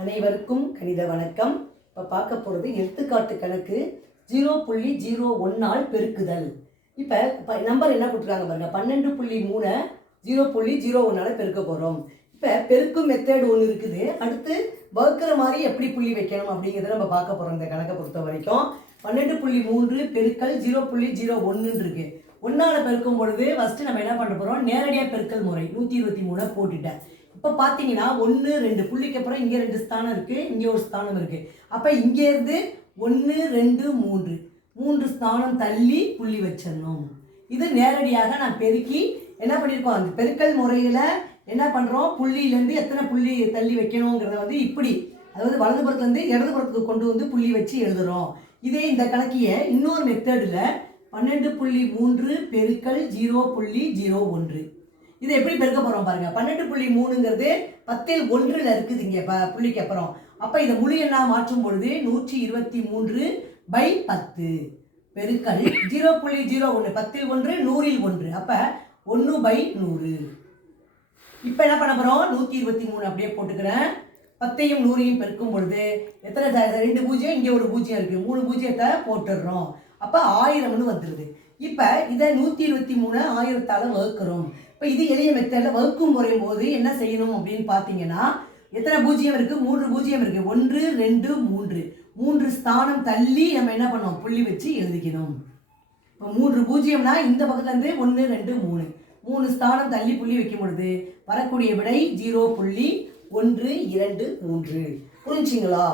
அனைவருக்கும் கணித வணக்கம். இப்போ பார்க்க போகிறது எடுத்துக்காட்டு கணக்கு 0.01 பெருக்குதல். இப்போ நம்பர் என்ன கொடுத்துருக்காங்க பாருங்க, 12.3 0.01 பெருக்க போகிறோம். இப்போ பெருக்கும் மெத்தட் ஒன்று இருக்குது. அடுத்து வகுக்கிற மாதிரி எப்படி புள்ளி வைக்கணும் அப்படிங்கிறத நம்ம பார்க்க போகிறோம். இந்த கணக்கை பொறுத்த வரைக்கும் 12.3 பெருக்கல் 0.01 இருக்கு. ஒன்றால் பெருக்கும் பொழுது ஃபஸ்ட்டு நம்ம என்ன பண்ண போகிறோம், நேரடியாக பெருக்கல் முறை 123 போட்டுட்டேன். இப்போ பார்த்தீங்கன்னா 1 2 புள்ளிக்கு அப்புறம் இங்கே 2 ஸ்தானம் இருக்குது, இங்கே ஒரு ஸ்தானம் இருக்குது. அப்போ இங்கேருந்து 1 2 3 ஸ்தானம் தள்ளி புள்ளி வச்சிடணும். இது நேரடியாக நான் பெருக்கி என்ன பண்ணியிருக்கோம், அந்த பெருக்கல் முறையில் என்ன பண்ணுறோம், புள்ளியிலேருந்து எத்தனை புள்ளி தள்ளி வைக்கணுங்கிறத வந்து இப்படி, அதாவது வலதுபுறத்துலேருந்து இடதுபுறத்துக்கு கொண்டு வந்து புள்ளி வச்சு எழுதுகிறோம். இதே இந்த கணக்கியை இன்னொரு மெத்தடில் 12.3 பெருக்கல் 0.01 இதை எப்படி பெருக்க போகிறோம் பாருங்கள். 12.3ங்கிறது 10ல் 1 இருக்குது இங்கே புள்ளிக்கு அப்புறம். அப்போ இதை முழு எண்ணா மாற்றும் பொழுது 123/10 பெருக்கல் 0.01 10ல் 1 100ல் 1. அப்போ 1/100. இப்போ என்ன பண்ண போகிறோம், 123 அப்படியே போட்டுக்கிறேன். 10ஐயும் 100ஐயும் பெருக்கும் பொழுது எத்தனை 2 பூஜ்ஜியம், இங்கே ஒரு பூஜ்ஜியம் இருக்குது, 3 பூஜ்ஜியத்தை போட்டுடுறோம். அப்போ 1000ன்னு வந்துடுது. இப்போ இதை 123 1000ஆல் வகுக்கிறோம். இப்போ இது எளிய மெத்தடில் வகுக்கும் முறையும் போது என்ன செய்யணும் அப்படின்னு பார்த்தீங்கன்னா, எத்தனை பூஜ்ஜியம் இருக்குது, 3 பூஜ்ஜியம் இருக்குது, 1 2 3 ஸ்தானம் தள்ளி நம்ம என்ன பண்ணோம், புள்ளி வச்சு எழுதிக்கணும். இப்போ 3 பூஜ்ஜியம்னா இந்த பக்கத்துலேருந்து 1 2 3 ஸ்தானம் தள்ளி புள்ளி வைக்கும் பொழுது வரக்கூடிய விடை 0.123. புரிஞ்சுங்களா?